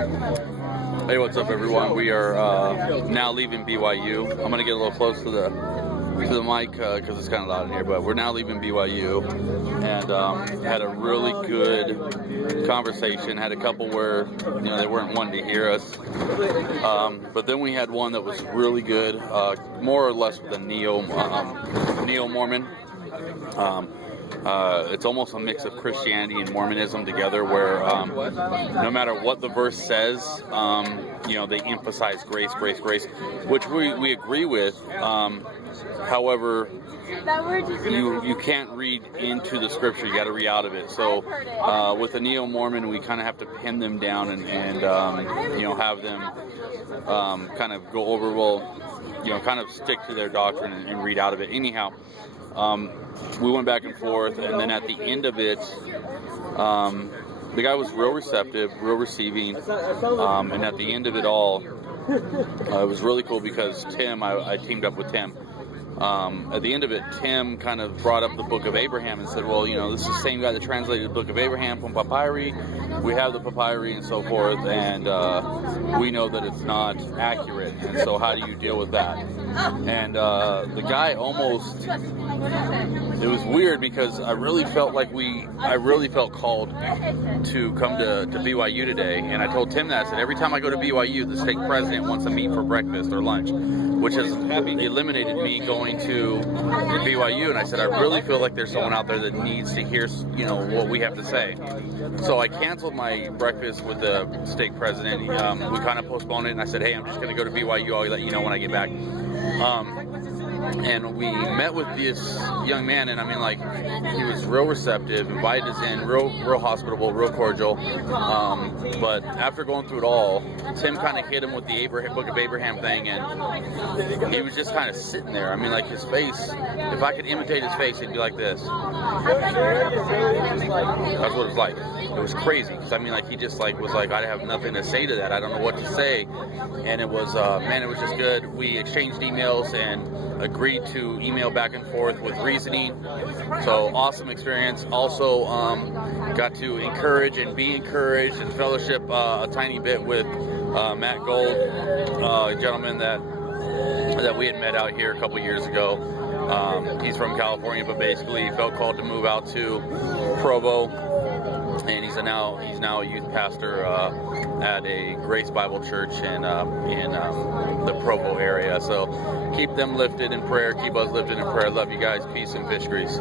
Hey, what's up, everyone? We are now leaving BYU. I'm gonna get a little close to the mic because it's kind of loud in here. But we're now leaving BYU, and had a really good conversation. Had a couple where they weren't wanting to hear us, but then we had one that was really good, more or less with a neo-Mormon. It's almost a mix of Christianity and Mormonism together, where no matter what the verse says, they emphasize grace, which we agree with. However, you can't read into the scripture; you got to read out of it. So, with a neo-Mormon, we kind of have to pin them down and have them kind of go over. Kind of stick to their doctrine and read out of it. Anyhow. We went back and forth, and then at the end of it, the guy was real receptive, real receiving, and at the end of it all, it was really cool because Tim, I teamed up with Tim. At the end of it, Tim kind of brought up the Book of Abraham and said, well, this is the same guy that translated the Book of Abraham from papyri. We have the papyri and so forth, and we know that it's not accurate. And so how do you deal with that? And the guy almost, it was weird because I really felt called to come to BYU today. And I told Tim that, I said, every time I go to BYU, the stake president wants to meet for breakfast or lunch, which has eliminated me going to BYU. And I said, I really feel like there's someone out there that needs to hear, what we have to say. So I canceled my breakfast with the stake president. We kind of postponed it, and I said, hey, I'm just going to go to BYU. I'll let you know when I get back. And we met with this young man, and he was real receptive, invited us in, real hospitable, real cordial. But after going through it all, Tim kind of hit him with the Book of Abraham thing, and he was just kind of sitting there. His face, if I could imitate his face, it'd be like this. That's what it was like. It was crazy, because he just was like, I have nothing to say to that. I don't know what to say. And it was, it was just good. We exchanged emails and agreed to email back and forth with reasoning. So awesome experience. Also got to encourage and be encouraged and fellowship a tiny bit with Matt Gold, a gentleman that we had met out here a couple years ago. He's from California, but basically he felt called to move out to Provo, and he's now a youth pastor at a Grace Bible Church in the Provo area. So keep them lifted in prayer. Keep us lifted in prayer. Love you guys. Peace and fish grease.